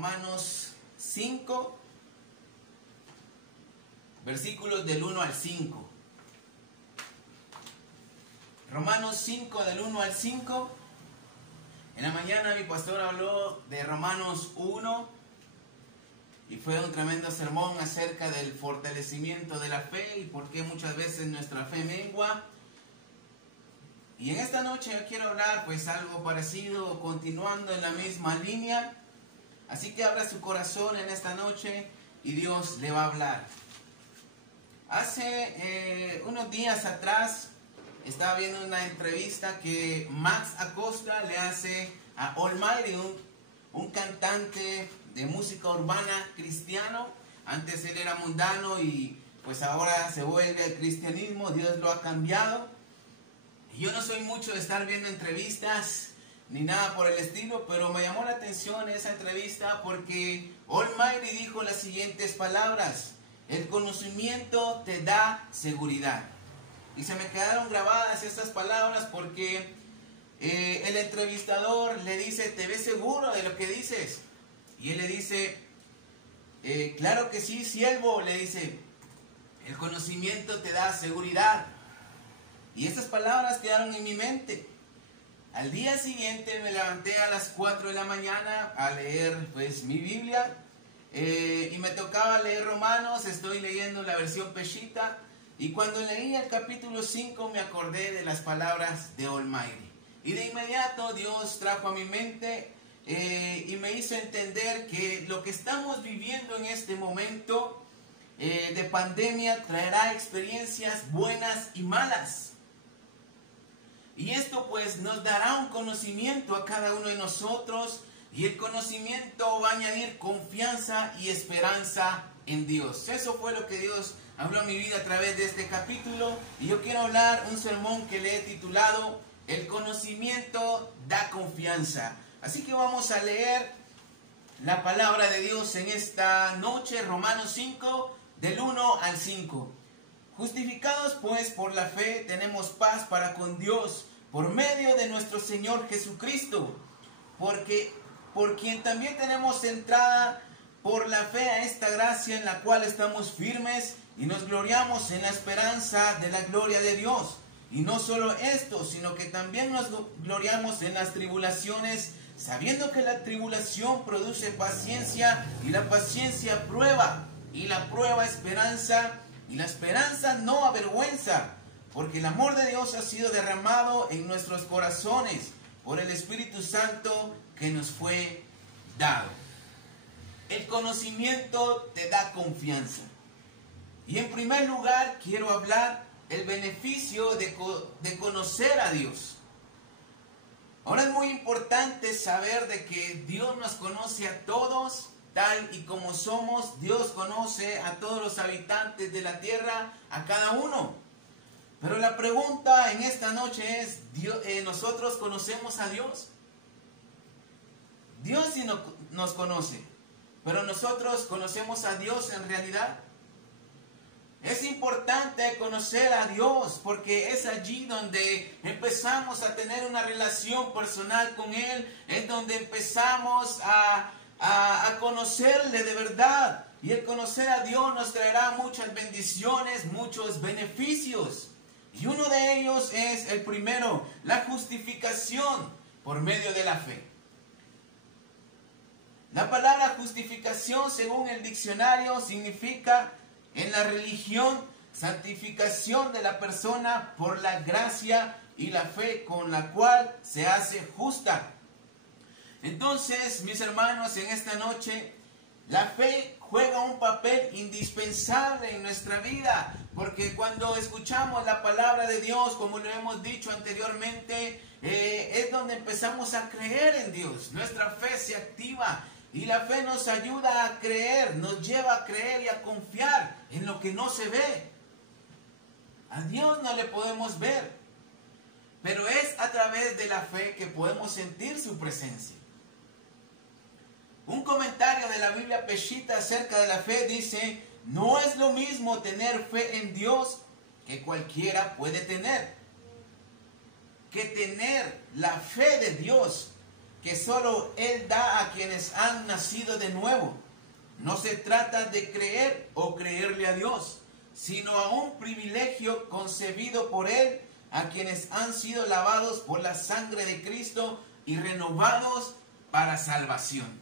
Romanos 5, versículos del 1 al 5. Romanos 5 del 1 al 5. En la mañana mi pastor habló de Romanos 1 y fue un tremendo sermón acerca del fortalecimiento de la fe y por qué muchas veces nuestra fe mengua. Y en esta noche yo quiero hablar pues algo parecido, continuando en la misma línea. Así que abra su corazón en esta noche y Dios le va a hablar. Hace unos días atrás estaba viendo una entrevista que Max Acosta le hace a Almighty, un cantante de música urbana cristiano. Antes él era mundano y pues ahora se vuelve al cristianismo. Dios lo ha cambiado. Yo no soy mucho de estar viendo entrevistas ni nada por el estilo, pero me llamó la atención esa entrevista porque Almighty dijo las siguientes palabras: el conocimiento te da seguridad. Y se me quedaron grabadas estas palabras porque el entrevistador le dice: ¿te ves seguro de lo que dices? Y él le dice: claro que sí, siervo. Le dice: el conocimiento te da seguridad. Y estas palabras quedaron en mi mente. Al día siguiente me levanté a las 4 de la mañana a leer pues mi Biblia. Y me tocaba leer Romanos. Estoy leyendo la versión Peshitta. Y cuando leí el capítulo 5 me acordé de las palabras de Almighty. Y de inmediato Dios trajo a mi mente y me hizo entender que lo que estamos viviendo en este momento de pandemia traerá experiencias buenas y malas. Y esto pues nos dará un conocimiento a cada uno de nosotros. Y el conocimiento va a añadir confianza y esperanza en Dios. Eso fue lo que Dios habló a mi vida a través de este capítulo. Y yo quiero hablar un sermón que le he titulado: el conocimiento da confianza. Así que vamos a leer la palabra de Dios en esta noche. Romanos 5 del 1 al 5. Justificados pues por la fe tenemos paz para con Dios por medio de nuestro Señor Jesucristo, porque por quien también tenemos entrada por la fe a esta gracia en la cual estamos firmes y nos gloriamos en la esperanza de la gloria de Dios. Y no solo esto, sino que también nos gloriamos en las tribulaciones, sabiendo que la tribulación produce paciencia, y la paciencia prueba, y la prueba esperanza, y la esperanza no avergüenza, porque el amor de Dios ha sido derramado en nuestros corazones por el Espíritu Santo que nos fue dado. El conocimiento te da confianza. Y en primer lugar quiero hablar el beneficio de conocer a Dios. Ahora es muy importante saber de que Dios nos conoce a todos tal y como somos. Dios conoce a todos los habitantes de la tierra, a cada uno. Pero la pregunta en esta noche es: ¿nosotros conocemos a Dios? Dios sí nos conoce, pero ¿nosotros conocemos a Dios en realidad? Es importante conocer a Dios porque es allí donde empezamos a tener una relación personal con Él. Es donde empezamos a conocerle de verdad. Y el conocer a Dios nos traerá muchas bendiciones, muchos beneficios. Y uno de ellos es el primero: la justificación por medio de la fe. La palabra justificación, según el diccionario, significa en la religión santificación de la persona por la gracia y la fe con la cual se hace justa. Entonces, mis hermanos, en esta noche, la fe juega un papel indispensable en nuestra vida, porque cuando escuchamos la palabra de Dios, como lo hemos dicho anteriormente, es donde empezamos a creer en Dios. Nuestra fe se activa y la fe nos ayuda a creer, nos lleva a creer y a confiar en lo que no se ve. A Dios no le podemos ver, pero es a través de la fe que podemos sentir su presencia. Un comentario de la Biblia Peshitta acerca de la fe dice: no es lo mismo tener fe en Dios, que cualquiera puede tener, que tener la fe de Dios. que solo Él da a quienes han nacido de nuevo. No se trata de creer o creerle a Dios, sino a un privilegio concebido por Él a quienes han sido lavados por la sangre de Cristo y renovados para salvación.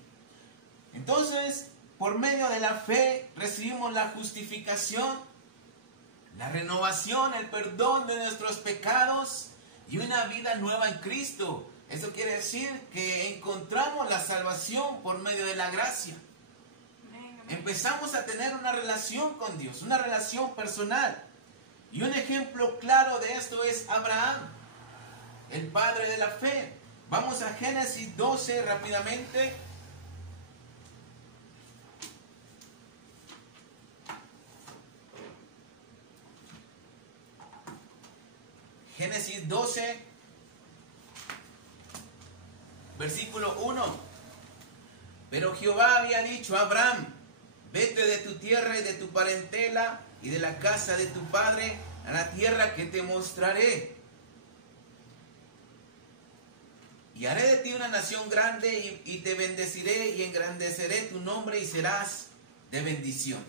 Entonces, por medio de la fe recibimos la justificación, la renovación, el perdón de nuestros pecados y una vida nueva en Cristo. Eso quiere decir que encontramos la salvación por medio de la gracia. Empezamos a tener una relación con Dios, una relación personal. Y un ejemplo claro de esto es Abraham, el padre de la fe. Vamos a Génesis 12 rápidamente. Génesis 12, versículo 1. Pero Jehová había dicho a Abraham: vete de tu tierra y de tu parentela y de la casa de tu padre a la tierra que te mostraré. Y haré de ti una nación grande y te bendeciré y engrandeceré tu nombre y serás de bendición.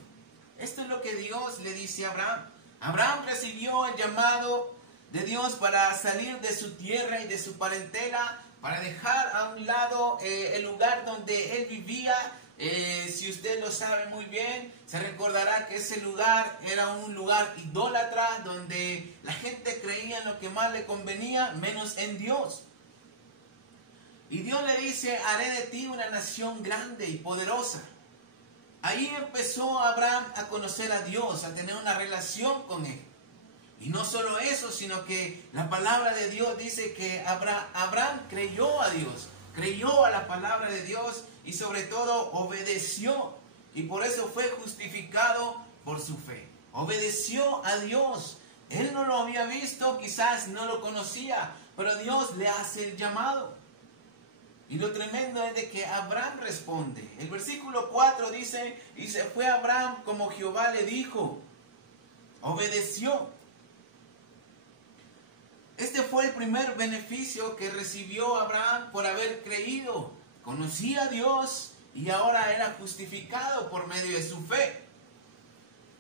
Esto es lo que Dios le dice a Abraham. Abraham recibió el llamado de Dios para salir de su tierra y de su parentela, para dejar a un lado el lugar donde él vivía. Si usted lo sabe muy bien, se recordará que ese lugar era un lugar idólatra, donde la gente creía en lo que más le convenía, menos en Dios. Y Dios le dice: haré de ti una nación grande y poderosa. Ahí empezó Abraham a conocer a Dios, a tener una relación con Él. Y no solo eso, sino que la palabra de Dios dice que Abraham creyó a Dios, creyó a la palabra de Dios y sobre todo obedeció. Y por eso fue justificado por su fe. Obedeció a Dios. Él no lo había visto, quizás no lo conocía, pero Dios le hace el llamado. Y lo tremendo es de que Abraham responde. El versículo 4 dice: y se fue Abraham como Jehová le dijo. Obedeció. Este fue el primer beneficio que recibió Abraham por haber creído. Conocía a Dios y ahora era justificado por medio de su fe.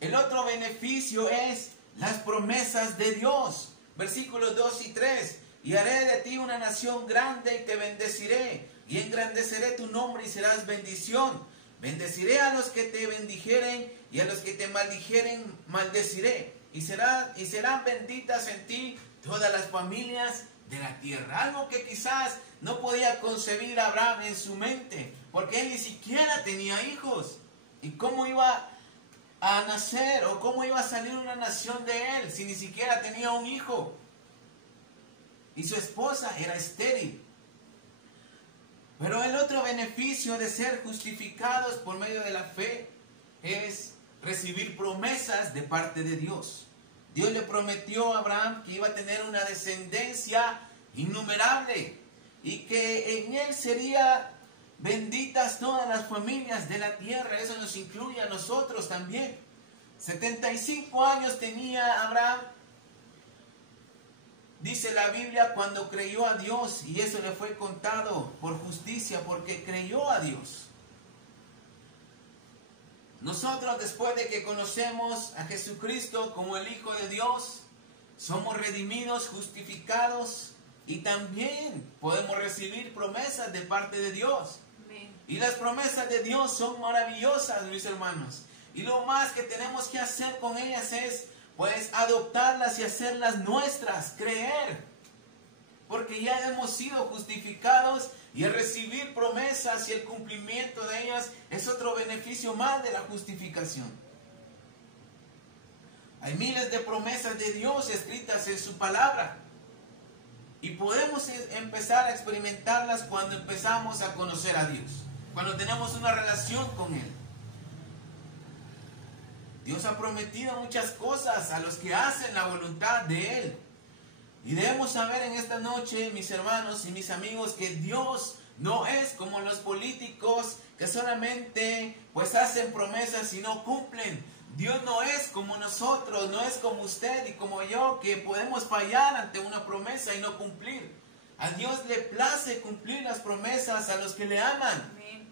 El otro beneficio es las promesas de Dios. Versículos 2 y 3. Y haré de ti una nación grande y te bendeciré, y engrandeceré tu nombre y serás bendición. Bendeciré a los que te bendijeren, y a los que te maldijeren maldeciré. Y serán benditas en ti todas las familias de la tierra. Algo que quizás no podía concebir Abraham en su mente, porque él ni siquiera tenía hijos. ¿Y cómo iba a nacer o cómo iba a salir una nación de él si ni siquiera tenía un hijo? Y su esposa era estéril. Pero el otro beneficio de ser justificados por medio de la fe es recibir promesas de parte de Dios. Dios le prometió a Abraham que iba a tener una descendencia innumerable y que en él serían benditas todas las familias de la tierra. Eso nos incluye a nosotros también. 75 años tenía Abraham, dice la Biblia, cuando creyó a Dios, y eso le fue contado por justicia porque creyó a Dios. Nosotros, después de que conocemos a Jesucristo como el Hijo de Dios, somos redimidos, justificados, y también podemos recibir promesas de parte de Dios. Amén. Y las promesas de Dios son maravillosas, mis hermanos. Y lo más que tenemos que hacer con ellas es, pues, adoptarlas y hacerlas nuestras, creer. Porque ya hemos sido justificados, y el recibir promesas y el cumplimiento de ellas es otro beneficio más de la justificación. Hay miles de promesas de Dios escritas en su palabra. Y podemos empezar a experimentarlas cuando empezamos a conocer a Dios, cuando tenemos una relación con Él. Dios ha prometido muchas cosas a los que hacen la voluntad de Él. Y debemos saber en esta noche, mis hermanos y mis amigos, que Dios no es como los políticos que solamente pues hacen promesas y no cumplen. Dios no es como nosotros, no es como usted y como yo, que podemos fallar ante una promesa y no cumplir. A Dios le place cumplir las promesas a los que le aman. Amén.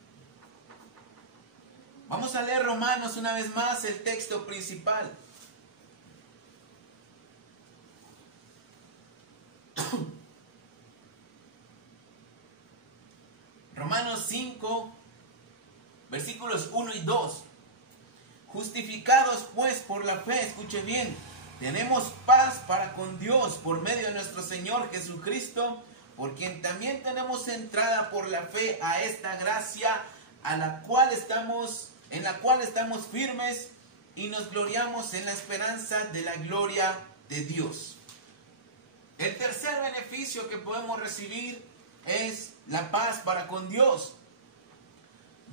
Vamos a leer Romanos una vez más, el texto principal. Romanos 5, versículos 1 y 2. Justificados pues por la fe, escuche bien, tenemos paz para con Dios por medio de nuestro Señor Jesucristo, por quien también tenemos entrada por la fe a esta gracia en la cual estamos firmes y nos gloriamos en la esperanza de la gloria de Dios. El tercer beneficio que podemos recibir es la paz para con Dios.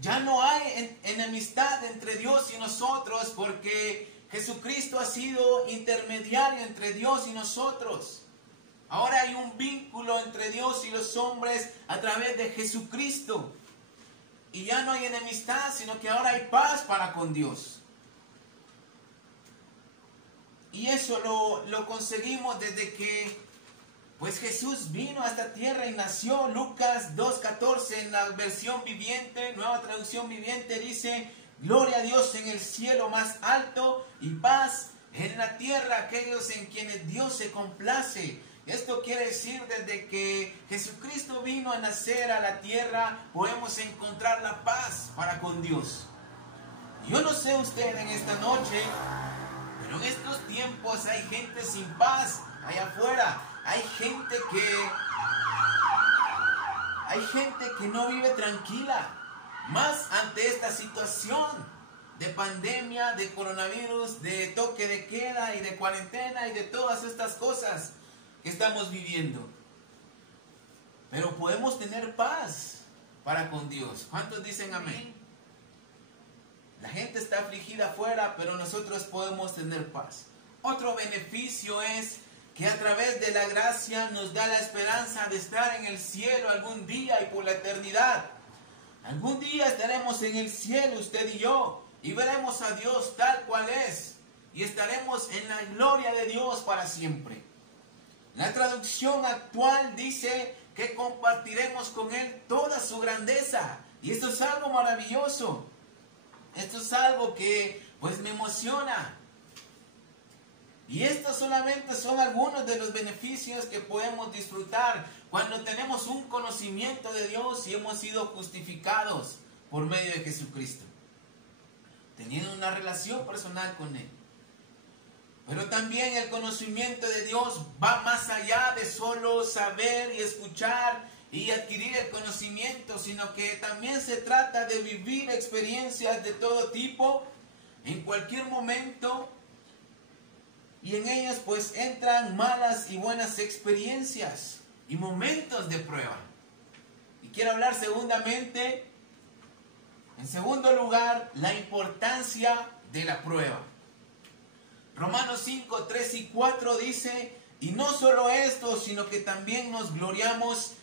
Ya no hay enemistad entre Dios y nosotros porque Jesucristo ha sido intermediario entre Dios y nosotros. Ahora hay un vínculo entre Dios y los hombres a través de Jesucristo. Y ya no hay enemistad, sino que ahora hay paz para con Dios. Y eso lo conseguimos desde que pues Jesús vino a esta tierra y nació. Lucas 2:14 en la versión viviente, nueva traducción viviente, dice: gloria a Dios en el cielo más alto y paz en la tierra a aquellos en quienes Dios se complace. Esto quiere decir desde que Jesucristo vino a nacer a la tierra, podemos encontrar la paz para con Dios. Yo no sé usted en esta noche, pero en estos tiempos hay gente sin paz allá afuera. Hay gente que no vive tranquila, más ante esta situación de pandemia, de coronavirus, de toque de queda y de cuarentena y de todas estas cosas que estamos viviendo. Pero podemos tener paz para con Dios. ¿Cuántos dicen amén? La gente está afligida afuera, pero nosotros podemos tener paz. Otro beneficio es que a través de la gracia nos da la esperanza de estar en el cielo algún día y por la eternidad. Algún día estaremos en el cielo, usted y yo, y veremos a Dios tal cual es, y estaremos en la gloria de Dios para siempre. La traducción actual dice que compartiremos con Él toda su grandeza, y esto es algo maravilloso. Esto es algo que pues me emociona. Y estos solamente son algunos de los beneficios que podemos disfrutar cuando tenemos un conocimiento de Dios y hemos sido justificados por medio de Jesucristo, teniendo una relación personal con Él. Pero también el conocimiento de Dios va más allá de solo saber y escuchar y adquirir el conocimiento, sino que también se trata de vivir experiencias de todo tipo, en cualquier momento. Y en ellas pues entran malas y buenas experiencias y momentos de prueba. Y quiero hablar segundamente, en segundo lugar, la importancia de la prueba. Romanos 5, 3 y 4 dice: y no solo esto, sino que también nos gloriamos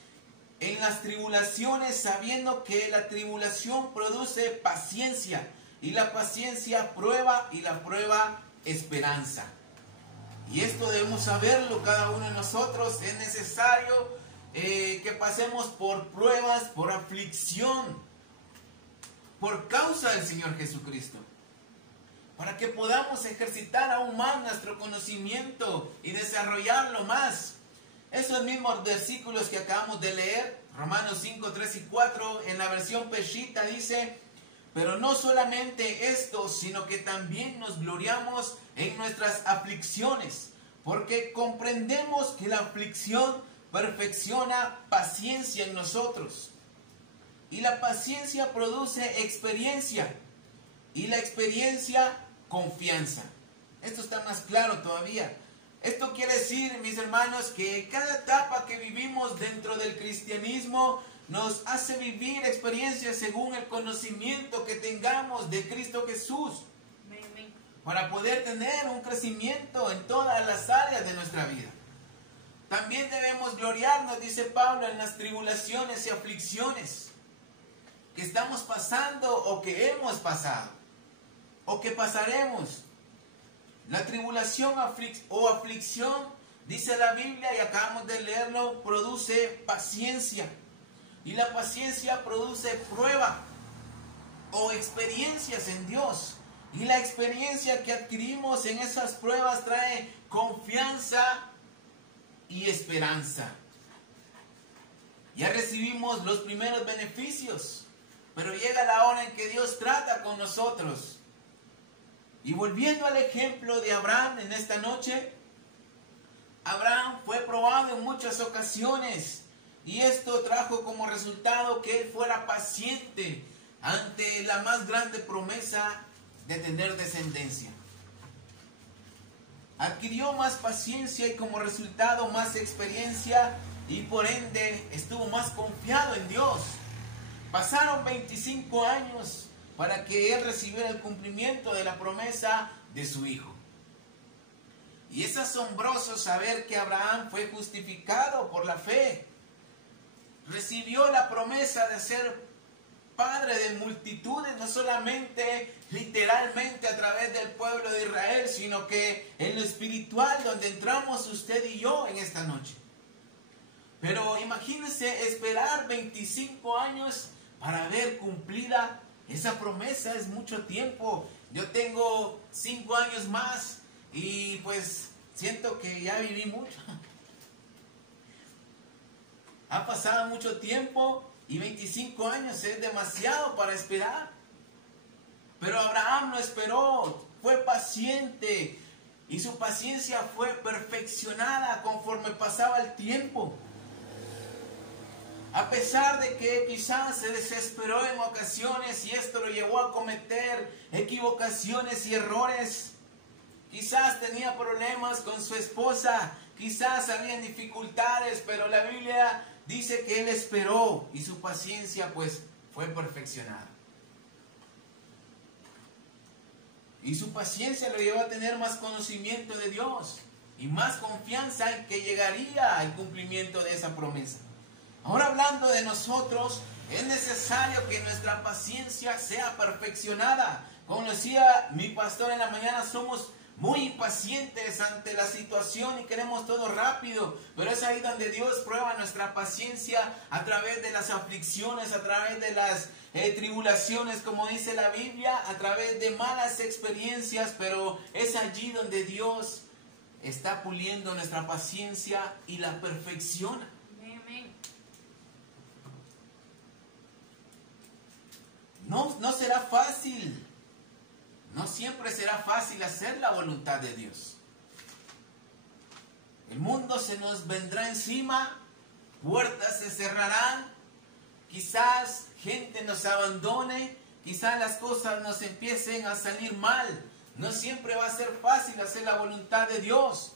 en las tribulaciones, sabiendo que la tribulación produce paciencia, y la paciencia prueba, y la prueba esperanza. Y esto debemos saberlo cada uno de nosotros. Es necesario que pasemos por pruebas, por aflicción, por causa del Señor Jesucristo, para que podamos ejercitar aún más nuestro conocimiento y desarrollarlo más. Esos mismos versículos que acabamos de leer, Romanos 5, 3 y 4, en la versión Peshitta dice: pero no solamente esto, sino que también nos gloriamos en nuestras aflicciones, porque comprendemos que la aflicción perfecciona paciencia en nosotros. Y la paciencia produce experiencia, y la experiencia confianza. Esto está más claro todavía. Esto quiere decir, mis hermanos, que cada etapa que vivimos dentro del cristianismo nos hace vivir experiencias según el conocimiento que tengamos de Cristo Jesús, para poder tener un crecimiento en todas las áreas de nuestra vida. También debemos gloriarnos, dice Pablo, en las tribulaciones y aflicciones que estamos pasando o que hemos pasado o que pasaremos. La tribulación o aflicción dice la Biblia y acabamos de leerlo, produce paciencia. Y la paciencia produce prueba o experiencias en Dios. Y la experiencia que adquirimos en esas pruebas trae confianza y esperanza. Ya recibimos los primeros beneficios, pero llega la hora en que Dios trata con nosotros. Y volviendo al ejemplo de Abraham en esta noche, Abraham fue probado en muchas ocasiones y esto trajo como resultado que él fuera paciente ante la más grande promesa de tener descendencia. Adquirió más paciencia y como resultado más experiencia y por ende estuvo más confiado en Dios. Pasaron 25 años para que él recibiera el cumplimiento de la promesa de su hijo. Y es asombroso saber que Abraham fue justificado por la fe. Recibió la promesa de ser padre de multitudes, no solamente literalmente a través del pueblo de Israel, sino que en lo espiritual donde entramos usted y yo en esta noche. Pero imagínense esperar 25 años para ver cumplida esa promesa. Es mucho tiempo. Yo tengo 5 años más y pues siento que ya viví mucho. Ha pasado mucho tiempo y 25 años es demasiado para esperar. Pero Abraham no esperó, fue paciente y su paciencia fue perfeccionada conforme pasaba el tiempo. A pesar de que quizás se desesperó en ocasiones y esto lo llevó a cometer equivocaciones y errores, quizás tenía problemas con su esposa, quizás había dificultades, pero la Biblia dice que él esperó y su paciencia pues fue perfeccionada. Y su paciencia lo llevó a tener más conocimiento de Dios y más confianza en que llegaría al cumplimiento de esa promesa. Ahora hablando de nosotros, es necesario que nuestra paciencia sea perfeccionada. Como decía mi pastor en la mañana, somos muy impacientes ante la situación y queremos todo rápido, pero es ahí donde Dios prueba nuestra paciencia a través de las aflicciones, a través de las tribulaciones, como dice la Biblia, a través de malas experiencias, pero es allí donde Dios está puliendo nuestra paciencia y la perfecciona. No será fácil. No siempre será fácil hacer la voluntad de Dios. El mundo se nos vendrá encima, puertas se cerrarán, quizás gente nos abandone, quizás las cosas nos empiecen a salir mal. No siempre va a ser fácil hacer la voluntad de Dios.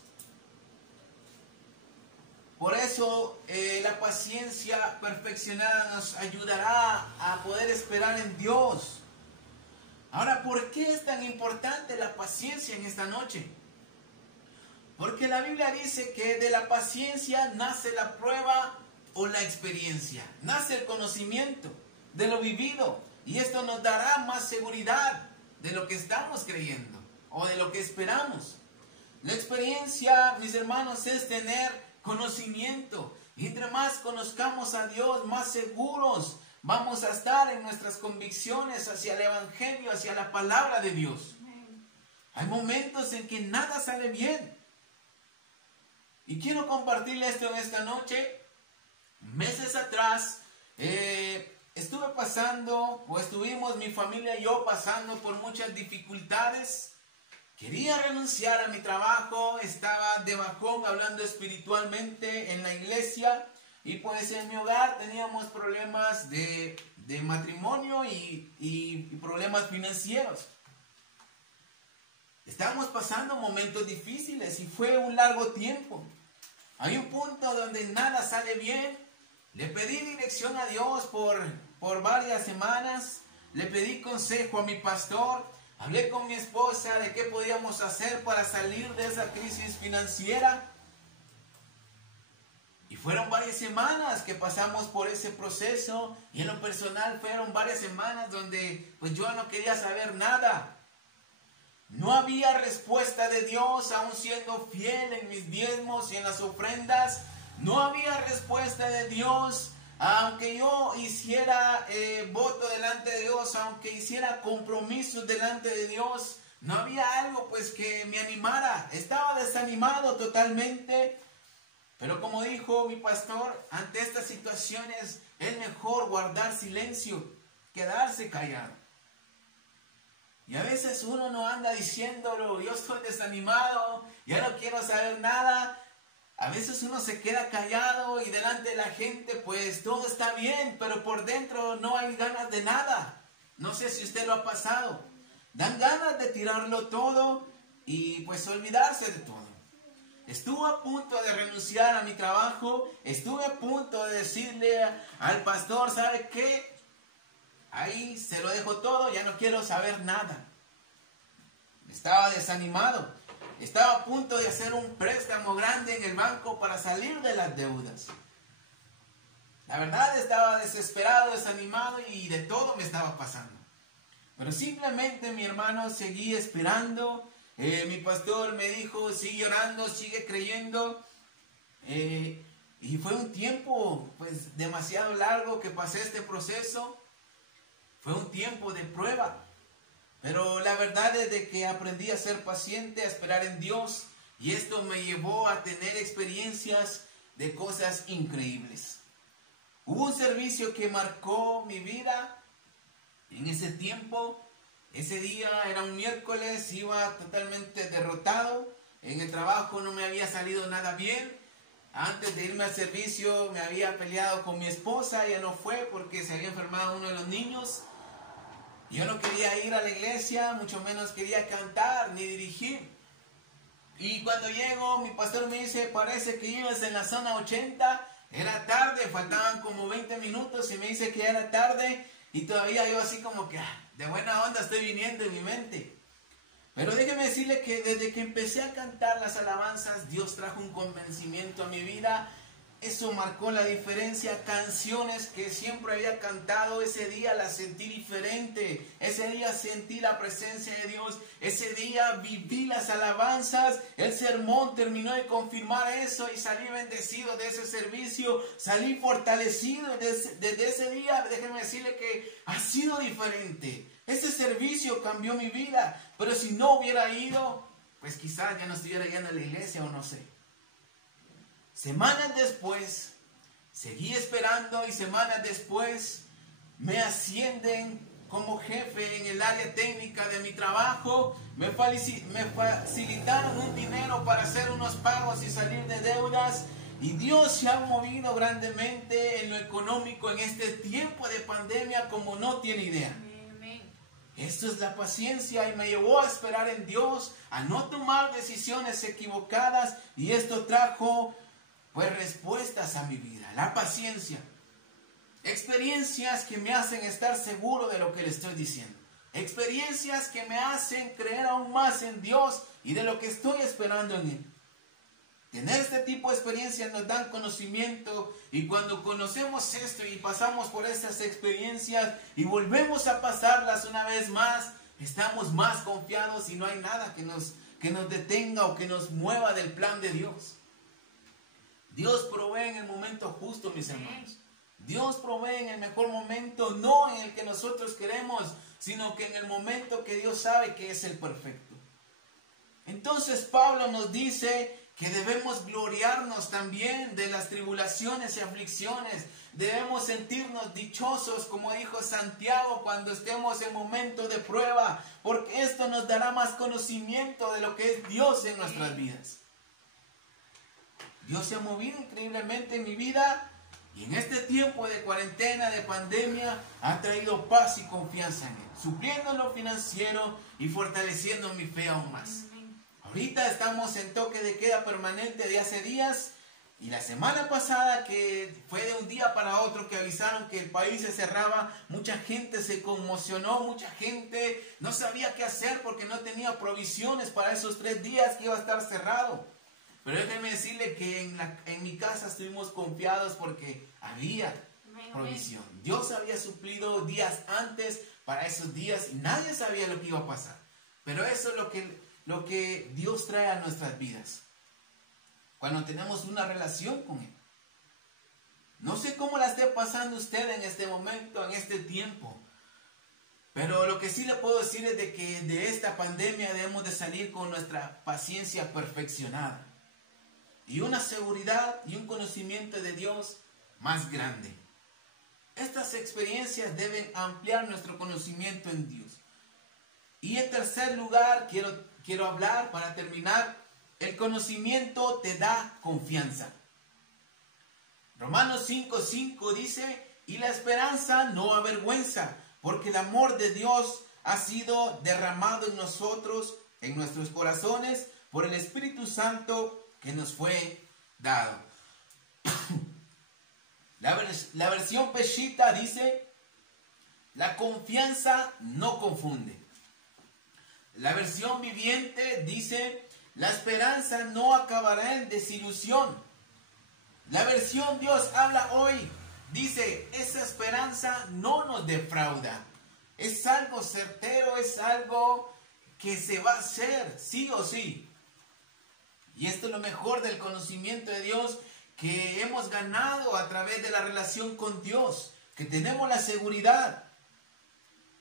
Por eso la paciencia perfeccionada nos ayudará a poder esperar en Dios. Ahora, ¿por qué es tan importante la paciencia en esta noche? Porque la Biblia dice que de la paciencia nace la prueba o la experiencia. Nace el conocimiento de lo vivido. Y esto nos dará más seguridad de lo que estamos creyendo o de lo que esperamos. La experiencia, mis hermanos, es tener conocimiento. Y entre más conozcamos a Dios, más seguros vamos a estar en nuestras convicciones hacia el Evangelio, hacia la palabra de Dios. Hay momentos en que nada sale bien. Y quiero compartirle esto en esta noche. Meses atrás estuvimos mi familia y yo pasando por muchas dificultades. Quería renunciar a mi trabajo, estaba de bajón hablando espiritualmente en la iglesia. Y pues en mi hogar teníamos problemas de matrimonio y problemas financieros. Estábamos pasando momentos difíciles y fue un largo tiempo. Hay un punto donde nada sale bien. Le pedí dirección a Dios por varias semanas. Le pedí consejo a mi pastor. Hablé con mi esposa de qué podíamos hacer para salir de esa crisis financiera. Y fueron varias semanas que pasamos por ese proceso. Y en lo personal fueron varias semanas donde pues yo no quería saber nada. No había respuesta de Dios, aún siendo fiel en mis diezmos y en las ofrendas. No había respuesta de Dios, aunque yo hiciera voto delante de Dios, aunque hiciera compromisos delante de Dios. No había algo pues que me animara. Estaba desanimado totalmente. Pero como dijo mi pastor, ante estas situaciones es mejor guardar silencio, quedarse callado. Y a veces uno no anda diciéndolo, yo estoy desanimado, ya no quiero saber nada. A veces uno se queda callado y delante de la gente pues todo está bien, pero por dentro no hay ganas de nada. No sé si usted lo ha pasado. Dan ganas de tirarlo todo y pues olvidarse de todo. Estuve a punto de renunciar a mi trabajo, estuve a punto de decirle al pastor, ¿sabe qué? Ahí se lo dejo todo, ya no quiero saber nada. Estaba desanimado. Estaba a punto de hacer un préstamo grande en el banco para salir de las deudas. La verdad estaba desesperado, desanimado y de todo me estaba pasando. Pero simplemente, mi hermano, seguí esperando. Mi pastor me dijo, sigue orando, sigue creyendo. Y fue un tiempo pues demasiado largo que pasé este proceso. Fue un tiempo de prueba. Pero la verdad es de que aprendí a ser paciente, a esperar en Dios. Y esto me llevó a tener experiencias de cosas increíbles. Hubo un servicio que marcó mi vida en ese tiempo. Ese día era un miércoles, iba totalmente derrotado. En el trabajo no me había salido nada bien. Antes de irme al servicio me había peleado con mi esposa. Ella no fue porque se había enfermado uno de los niños. Yo no quería ir a la iglesia, mucho menos quería cantar ni dirigir. Y cuando llego, mi pastor me dice, parece que ibas en la zona 80. Era tarde, faltaban como 20 minutos y me dice que ya era tarde. Y todavía yo así como que de buena onda estoy viniendo en mi mente. Pero déjeme decirle que desde que empecé a cantar las alabanzas, Dios trajo un convencimiento a mi vida. Eso marcó la diferencia. Canciones que siempre había cantado, ese día las sentí diferente. Ese día sentí la presencia de Dios. Ese día viví las alabanzas. El sermón terminó de confirmar eso y salí bendecido de ese servicio. Salí fortalecido desde ese día. Déjenme decirle que ha sido diferente. Ese servicio cambió mi vida. Pero si no hubiera ido, pues quizás ya no estuviera yendo a la iglesia o no sé. Semanas después, seguí esperando y semanas después me ascienden como jefe en el área técnica de mi trabajo. Me facilitaron un dinero para hacer unos pagos y salir de deudas. Y Dios se ha movido grandemente en lo económico en este tiempo de pandemia como no tiene idea. Esto es la paciencia y me llevó a esperar en Dios, a no tomar decisiones equivocadas. Y esto trajo pues respuestas a mi vida, la paciencia. Experiencias que me hacen estar seguro de lo que le estoy diciendo. Experiencias que me hacen creer aún más en Dios y de lo que estoy esperando en Él. Tener este tipo de experiencias nos dan conocimiento y cuando conocemos esto y pasamos por estas experiencias y volvemos a pasarlas una vez más, estamos más confiados y no hay nada que nos detenga o que nos mueva del plan de Dios. Dios provee en el momento justo, mis hermanos. Dios provee en el mejor momento, no en el que nosotros queremos, sino que en el momento que Dios sabe que es el perfecto. Entonces Pablo nos dice que debemos gloriarnos también de las tribulaciones y aflicciones. Debemos sentirnos dichosos, como dijo Santiago, cuando estemos en momento de prueba, porque esto nos dará más conocimiento de lo que es Dios en nuestras vidas. Dios se ha movido increíblemente en mi vida y en este tiempo de cuarentena, de pandemia, ha traído paz y confianza en Él, supliendo lo financiero y fortaleciendo mi fe aún más. Ahorita estamos en toque de queda permanente de hace días y la semana pasada, que fue de un día para otro que avisaron que el país se cerraba, mucha gente se conmocionó, mucha gente no sabía qué hacer porque no tenía provisiones para esos 3 días que iba a estar cerrado. Pero déjenme decirle que en mi casa estuvimos confiados porque había provisión. Dios había suplido días antes para esos días y nadie sabía lo que iba a pasar. Pero eso es lo que Dios trae a nuestras vidas. Cuando tenemos una relación con Él. No sé cómo la esté pasando usted en este momento, en este tiempo. Pero lo que sí le puedo decir es de que de esta pandemia debemos de salir con nuestra paciencia perfeccionada. Y una seguridad y un conocimiento de Dios más grande. Estas experiencias deben ampliar nuestro conocimiento en Dios. Y en tercer lugar, quiero hablar para terminar, el conocimiento te da confianza. Romanos 5:5 dice, y la esperanza no avergüenza, porque el amor de Dios ha sido derramado en nosotros, en nuestros corazones, por el Espíritu Santo que nos fue dado. La versión Peshitta dice, la confianza no confunde. La versión Viviente dice, la esperanza no acabará en desilusión. La versión Dios habla hoy dice, esa esperanza no nos defrauda. Es algo certero, es algo que se va a hacer, sí o sí. Y esto es lo mejor del conocimiento de Dios que hemos ganado a través de la relación con Dios. Que tenemos la seguridad,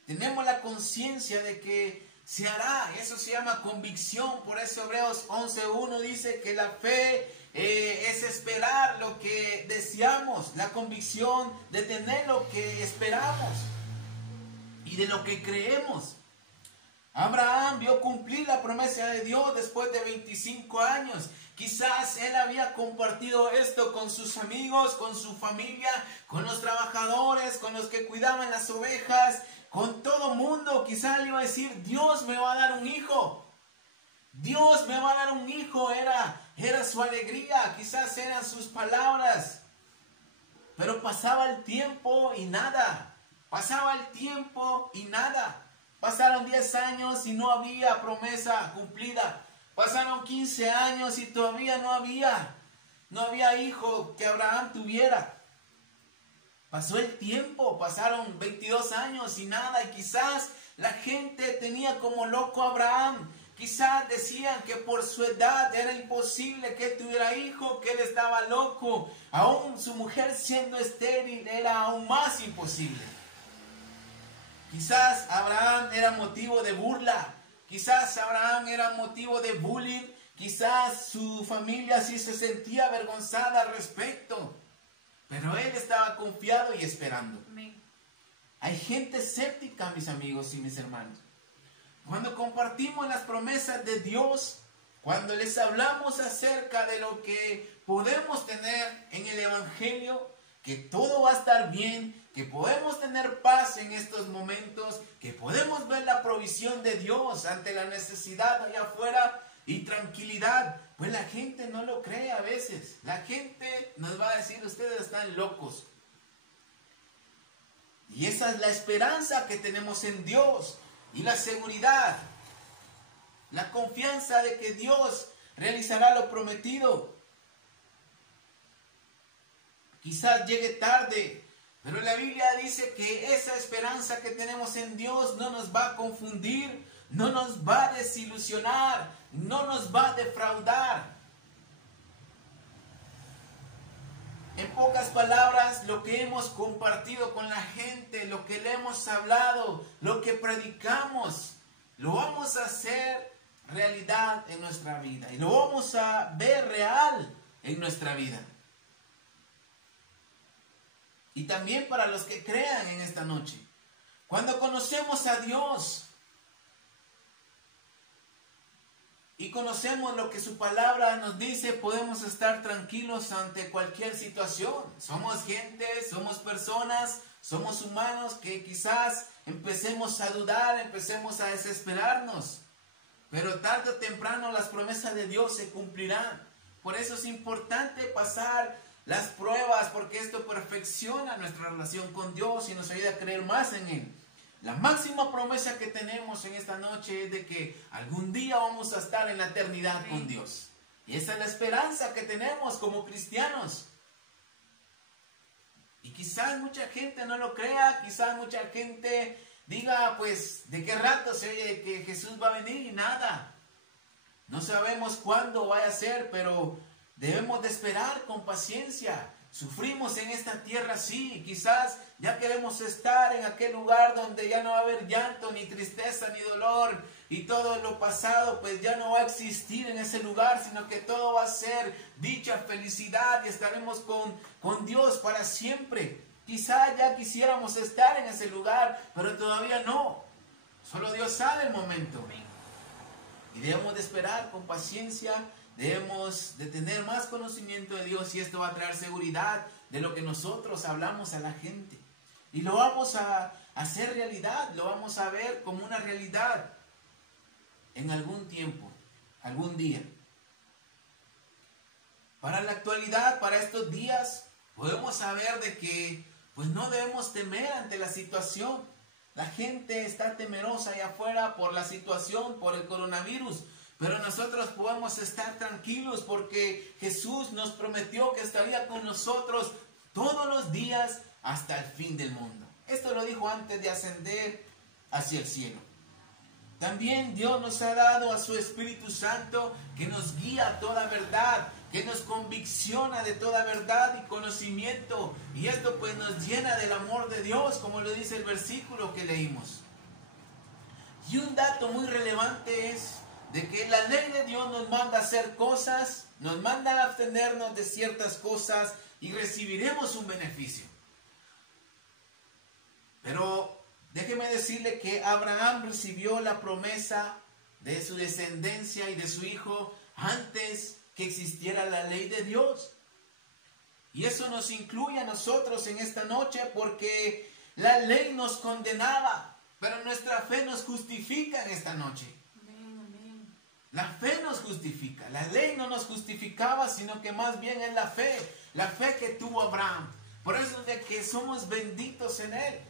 tenemos la conciencia de que se hará. Eso se llama convicción. Por eso Hebreos 11:1 dice que la fe es esperar lo que deseamos. La convicción de tener lo que esperamos y de lo que creemos. Abraham vio cumplir la promesa de Dios después de 25 años. Quizás él había compartido esto con sus amigos, con su familia, con los trabajadores, con los que cuidaban las ovejas, con todo mundo. Quizás le iba a decir, Dios me va a dar un hijo. Dios me va a dar un hijo, era su alegría, quizás eran sus palabras. Pero pasaba el tiempo y nada. Pasaba el tiempo y nada. Pasaron 10 años y no había promesa cumplida. Pasaron 15 años y todavía no había hijo que Abraham tuviera. Pasó el tiempo, pasaron 22 años y nada. Y quizás la gente tenía como loco a Abraham. Quizás decían que por su edad era imposible que él tuviera hijo, que él estaba loco. Aún su mujer siendo estéril era aún más imposible. Quizás Abraham era motivo de burla. Quizás Abraham era motivo de bullying. Quizás su familia sí se sentía avergonzada al respecto. Pero él estaba confiado y esperando. Amén. Hay gente escéptica, mis amigos y mis hermanos. Cuando compartimos las promesas de Dios, cuando les hablamos acerca de lo que podemos tener en el Evangelio, que todo va a estar bien, que podemos tener paz en estos momentos, que podemos ver la provisión de Dios ante la necesidad allá afuera y tranquilidad, pues la gente no lo cree a veces. La gente nos va a decir, ustedes están locos. Y esa es la esperanza que tenemos en Dios. Y la seguridad, la confianza de que Dios realizará lo prometido. Quizás llegue tarde, pero la Biblia dice que esa esperanza que tenemos en Dios no nos va a confundir, no nos va a desilusionar, no nos va a defraudar. En pocas palabras, lo que hemos compartido con la gente, lo que le hemos hablado, lo que predicamos, lo vamos a hacer realidad en nuestra vida y lo vamos a ver real en nuestra vida. Y también para los que crean en esta noche, cuando conocemos a Dios y conocemos lo que su palabra nos dice, podemos estar tranquilos ante cualquier situación. Somos gente, somos personas, somos humanos que quizás empecemos a dudar, empecemos a desesperarnos. Pero tarde o temprano las promesas de Dios se cumplirán. Por eso es importante pasar las pruebas, porque esto perfecciona nuestra relación con Dios y nos ayuda a creer más en Él. La máxima promesa que tenemos en esta noche es de que algún día vamos a estar en la eternidad con Dios. Y esa es la esperanza que tenemos como cristianos. Y quizás mucha gente no lo crea, quizás mucha gente diga, pues, ¿de qué rato se oye que Jesús va a venir? Y nada. No sabemos cuándo vaya a ser, pero debemos de esperar con paciencia. Sufrimos en esta tierra, sí. Quizás ya queremos estar en aquel lugar donde ya no va a haber llanto, ni tristeza, ni dolor. Y todo lo pasado, pues ya no va a existir en ese lugar, sino que todo va a ser dicha, felicidad. Y estaremos con Dios para siempre. Quizás ya quisiéramos estar en ese lugar, pero todavía no. Solo Dios sabe el momento. Y debemos de esperar con paciencia, debemos de tener más conocimiento de Dios y esto va a traer seguridad de lo que nosotros hablamos a la gente. Y lo vamos a hacer realidad, lo vamos a ver como una realidad en algún tiempo, algún día. Para la actualidad, para estos días, podemos saber de que pues no debemos temer ante la situación. La gente está temerosa allá afuera por la situación, por el coronavirus. Pero nosotros podemos estar tranquilos porque Jesús nos prometió que estaría con nosotros todos los días hasta el fin del mundo. Esto lo dijo antes de ascender hacia el cielo. También Dios nos ha dado a su Espíritu Santo que nos guía a toda verdad, que nos convicciona de toda verdad y conocimiento. Y esto pues nos llena del amor de Dios, como lo dice el versículo que leímos. Y un dato muy relevante es de que la ley de Dios nos manda a hacer cosas, nos manda a abstenernos de ciertas cosas y recibiremos un beneficio. Pero déjeme decirle que Abraham recibió la promesa de su descendencia y de su hijo antes que existiera la ley de Dios. Y eso nos incluye a nosotros en esta noche porque la ley nos condenaba, pero nuestra fe nos justifica en esta noche. La fe nos justifica. La ley no nos justificaba, sino que más bien es la fe que tuvo Abraham. Por eso es de que somos benditos en él.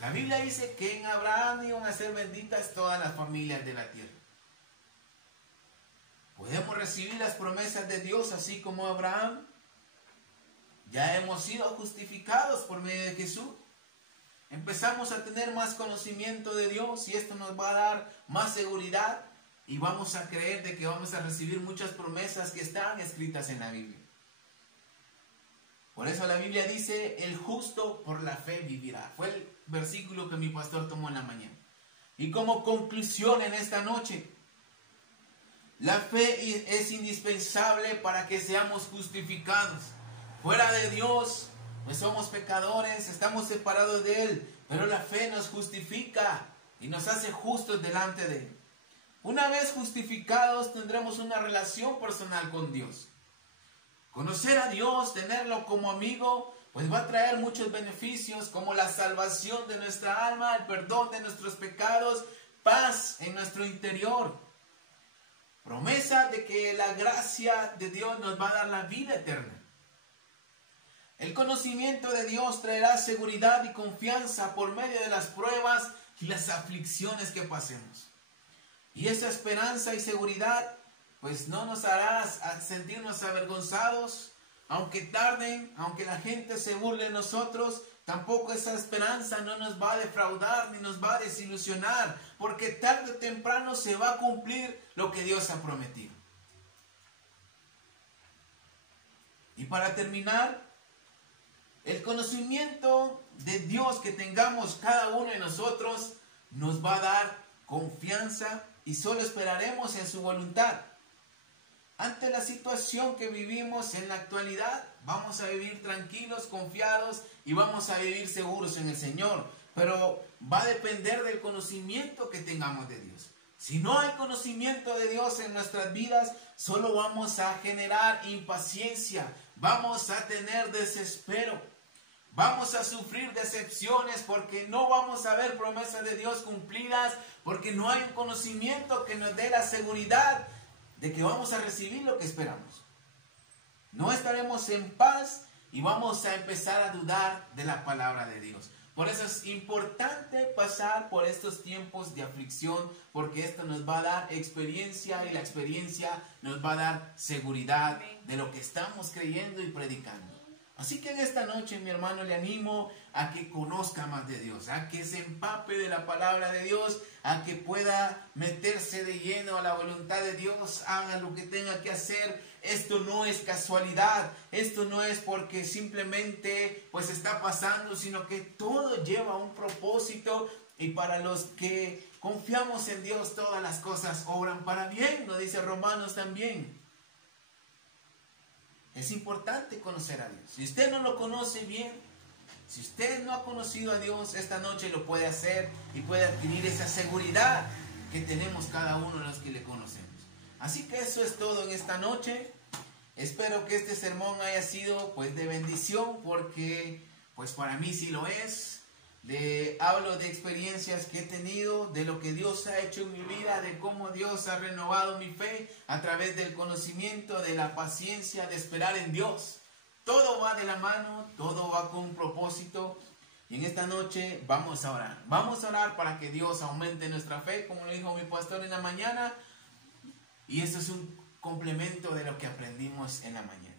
La Biblia dice que en Abraham iban a ser benditas todas las familias de la tierra. Podemos recibir las promesas de Dios así como Abraham. Ya hemos sido justificados por medio de Jesús. Empezamos a tener más conocimiento de Dios y esto nos va a dar más seguridad y vamos a creer de que vamos a recibir muchas promesas que están escritas en la Biblia. Por eso la Biblia dice, el justo por la fe vivirá. Fue el versículo que mi pastor tomó en la mañana. Y como conclusión en esta noche, la fe es indispensable para que seamos justificados. Fuera de Dios, pues somos pecadores, estamos separados de Él, pero la fe nos justifica y nos hace justos delante de Él. Una vez justificados, tendremos una relación personal con Dios. Conocer a Dios, tenerlo como amigo, pues va a traer muchos beneficios como la salvación de nuestra alma, el perdón de nuestros pecados, paz en nuestro interior. Promesa de que la gracia de Dios nos va a dar la vida eterna. El conocimiento de Dios traerá seguridad y confianza por medio de las pruebas y las aflicciones que pasemos. Y esa esperanza y seguridad pues no nos hará sentirnos avergonzados, aunque tarden, aunque la gente se burle de nosotros, tampoco esa esperanza no nos va a defraudar ni nos va a desilusionar, porque tarde o temprano se va a cumplir lo que Dios ha prometido. Y para terminar, el conocimiento de Dios que tengamos cada uno de nosotros nos va a dar confianza y solo esperaremos en su voluntad. Ante la situación que vivimos en la actualidad, vamos a vivir tranquilos, confiados y vamos a vivir seguros en el Señor. Pero va a depender del conocimiento que tengamos de Dios. Si no hay conocimiento de Dios en nuestras vidas, solo vamos a generar impaciencia, vamos a tener desespero, vamos a sufrir decepciones porque no vamos a ver promesas de Dios cumplidas, porque no hay un conocimiento que nos dé la seguridad de que vamos a recibir lo que esperamos. No estaremos en paz y vamos a empezar a dudar de la palabra de Dios. Por eso es importante pasar por estos tiempos de aflicción, porque esto nos va a dar experiencia y la experiencia nos va a dar seguridad de lo que estamos creyendo y predicando. Así que en esta noche, mi hermano, le animo a que conozca más de Dios, a que se empape de la palabra de Dios, a que pueda meterse de lleno a la voluntad de Dios, haga lo que tenga que hacer. Esto no es casualidad, esto no es porque simplemente pues está pasando, sino que todo lleva un propósito, y para los que confiamos en Dios todas las cosas obran para bien, lo dice Romanos también. Es importante conocer a Dios. Si usted no lo conoce bien, si usted no ha conocido a Dios, esta noche lo puede hacer y puede adquirir esa seguridad que tenemos cada uno de los que le conocemos. Así que eso es todo en esta noche. Espero que este sermón haya sido pues de bendición, porque pues para mí sí lo es. Hablo de experiencias que he tenido, de lo que Dios ha hecho en mi vida, de cómo Dios ha renovado mi fe a través del conocimiento, de la paciencia, de esperar en Dios. Todo va de la mano, todo va con un propósito. Y en esta noche vamos a orar. Vamos a orar para que Dios aumente nuestra fe, como lo dijo mi pastor en la mañana. Y esto es un complemento de lo que aprendimos en la mañana.